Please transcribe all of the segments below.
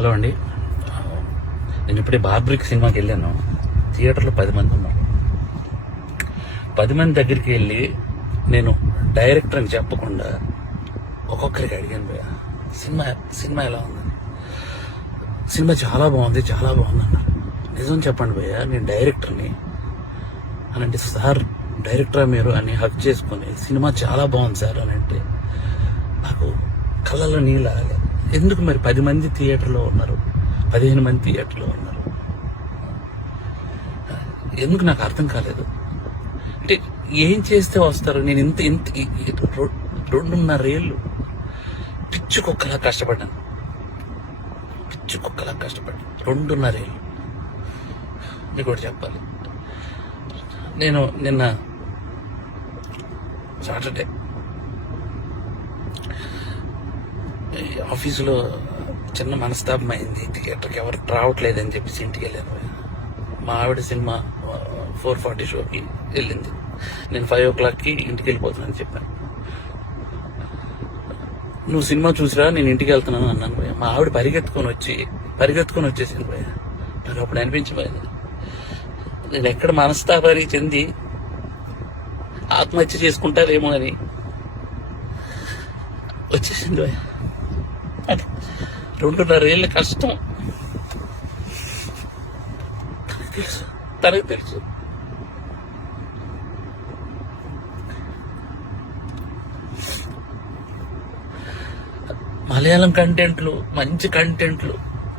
Hello అండి, నేను ఇప్పుడే బార్బ్రిక్ సినిమాకి వెళ్ళాను. థియేటర్లో 10 మంది ఉన్నారు. 10 మంది దగ్గరికి వెళ్ళి నేను డైరెక్టర్ అని చెప్పకుండా ఒక్కొక్కరికి అడిగాను, భయ్యా సినిమా ఎలా ఉందని. సినిమా చాలా బాగుంది అన్నారు. నిజం చెప్పండి భయ్యా, నేను డైరెక్టర్ని అని అంటే, సార్ డైరెక్టరా మీరు అని హక్ చేసుకుని సినిమా చాలా బాగుంది సార్ అని అంటే నాకు కళ్ళలో నీళ్ళు ఆగలేదు. ఎందుకు మరి 10 మంది థియేటర్లో ఉన్నారు, 15 మంది థియేటర్లో ఉన్నారు, ఎందుకు నాకు అర్థం కాలేదు. అంటే ఏం చేస్తే వస్తారు? నేను ఇంత 2.5 ఏళ్ళు పిచ్చి కుక్కలా కష్టపడ్డాను. 2.5 ఏళ్ళు. మీకు ఒకటి చెప్పాలి, నేను నిన్న సాటర్డే ఆఫీసులో చిన్న మనస్తాపం అయింది. థియేటర్కి ఎవరు రావట్లేదని చెప్పేసి ఇంటికి వెళ్ళాను. మా ఆవిడ సినిమా 4:40 షోకి వెళ్ళింది. నేను 5 o'clockకి ఇంటికి వెళ్ళిపోతున్నాను చెప్పాను. నువ్వు సినిమా చూసిరా, నేను ఇంటికి వెళ్తున్నాను అన్నాను భయ్య. మా ఆవిడ పరిగెత్తుకొని వచ్చేసింది భయ్య. నాకు అప్పుడు అనిపించిపోయింది, నేను ఎక్కడ మనస్తాపాన్ని చెంది ఆత్మహత్య చేసుకుంటారేమో అని వచ్చేసింది భయ్య. 2.5 ఏళ్ళ కష్టం తనకు తెలుసు. మలయాళం కంటెంట్లు, మంచి కంటెంట్లు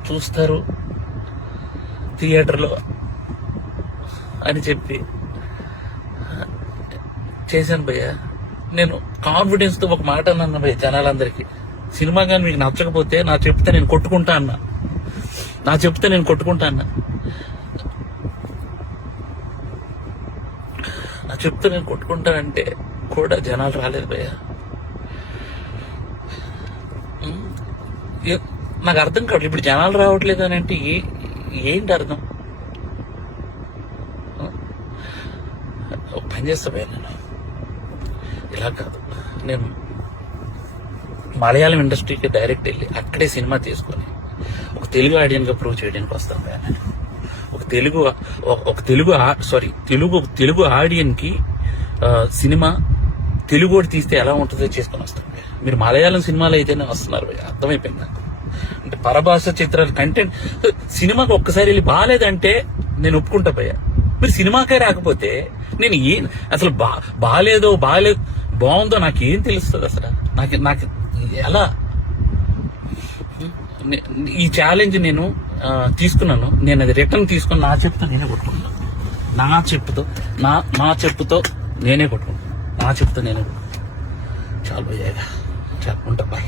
చూస్తారు థియేటర్లో అని చెప్పి చేశాను భయ్య. నేను కాన్ఫిడెన్స్తో ఒక మాట అన్నాను భయ్య జనాలందరికీ, సినిమా కానీ మీకు నచ్చకపోతే నా చెప్తే నేను కొట్టుకుంటా అన్నా. నేను కొట్టుకుంటానంటే కూడా జనాలు రాలేదు భయ్య. నాకు అర్థం కావట్లేదు, ఇప్పుడు జనాలు రావట్లేదు అని అంటే ఏంటి అర్థం? ఒక పని చేస్తా భయ్య, నేను ఇలా కాదు, నేను మలయాళం ఇండస్ట్రీకి డైరెక్ట్ వెళ్ళి అక్కడే సినిమా తీసుకొని ఒక తెలుగు ఆడియన్గా ప్రూవ్ చేయడానికి వస్తాను భయ్య. నేను ఒక తెలుగు ఆడియన్కి సినిమా తెలుగు తీస్తే ఎలా ఉంటుందో చేసుకొని వస్తాను. మీరు మలయాళం సినిమాలు అయితేనే వస్తున్నారు భయ్య, అర్థమైపోయింది నాకు. అంటే పరభాష చిత్రాలు కంటెంట్ సినిమాకి ఒక్కసారి వెళ్ళి బాగాలేదంటే నేను ఒప్పుకుంటా భయ్య. మీరు సినిమాకే రాకపోతే నేను అసలు బాగాలేదు బాగుందో నాకేం తెలుస్తుంది అసలు? నాకు ఎలా? ఈ ఛాలెంజ్ నేను తీసుకున్నాను, నేను అది రిటర్న్ తీసుకుని నా చెప్పుతో నేనే కొట్టుకుంటాను. నా చెప్పుతో నేనే కొట్టుకుంటాను. చాలు భయ్యా, ఉంటా బాయ్.